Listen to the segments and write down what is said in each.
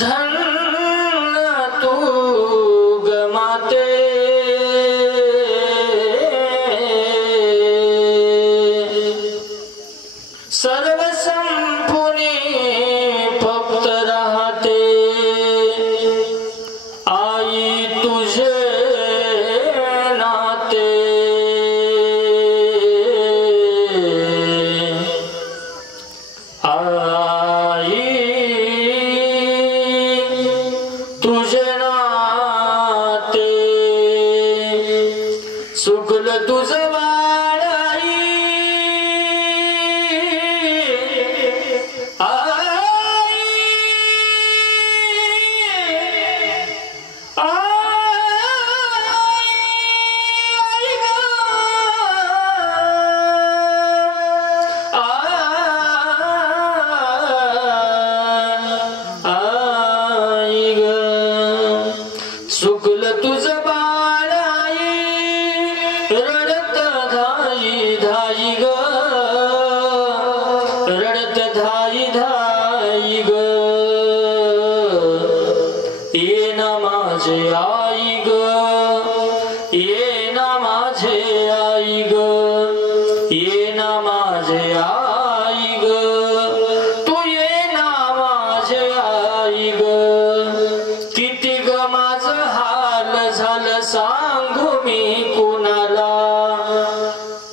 धन्य तू ग माते सर्व संपूर्णी फक्त राहते आई तुझे नाते आई तुझे नाते सुखल तुझं बाळ सुखल तुझं बाळ रडत धाई धाई ग रडत धाई धाई ग ये ना माझे आई ग ये ना माझे आई ग ये ना माझे आई ग तू ये ना माझे आई ग किती ग माझं हाल झालं सांगू मी कुणाला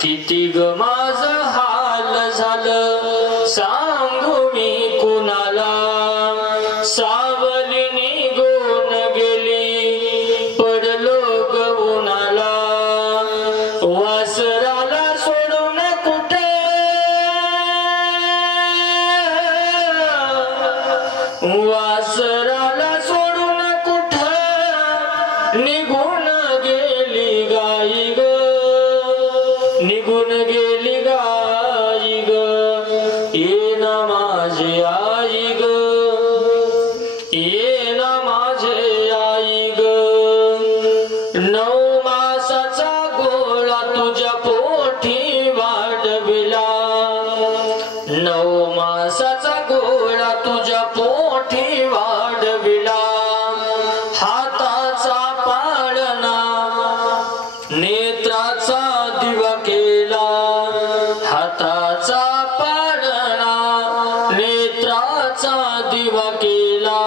किती ग माझं हाल झालं सांगू मी कुणाला सावली निघून गेली पडलो ग उन्हाला वासराला सोडून कुठे वासराला सोडून कुठे निघून गेली गाई ग निघून गेली गाई ग ये ना माझी आई ग ये ना माझे आई ग 9 मासाचा गोळा तुझ्या पोटी वाढविला 9 मासाचा गोळा तुझ्या पोटी वाढविला हाताचा पाळणा नेत्राचा दिवा केला हाताचा पाळणा नेत्राचा दिवा केला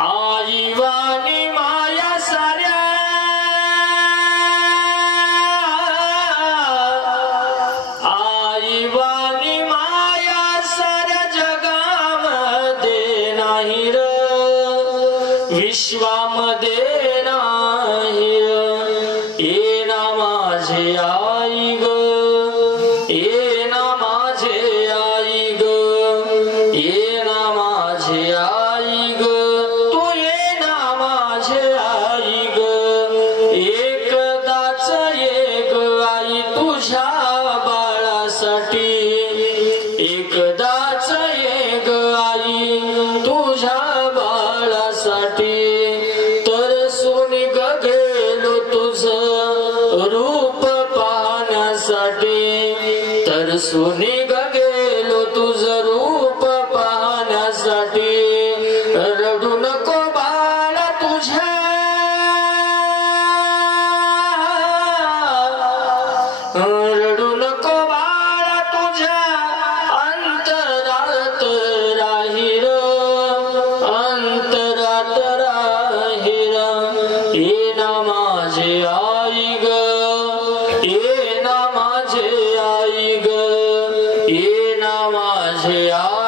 आई वाणी माया साऱ्या आई वाणी माया साऱ्या जगामध्ये नाही र विश्वामध्ये नाही ये ना माझे आई ग ये ना माझे आई ग ये ना माझे आई ग तू ये ना माझे आई ग एकदाच ये ग आई तुझ्या बाळासाठी एकदाच ये ग आई तुझ्या बाळासाठी तर सोनी ग गेलो तुझं रूप पाहण्यासाठी तर सोनी ग गेलो तुझं रूप पाहण्यासाठी रडू नको बाळा तुझ्या रडू नको बाळा तुझ्या अंतरात राहील अंतरात राहील ये ना माझे आई ग ये ना माझे आई ग ये ना माझे आई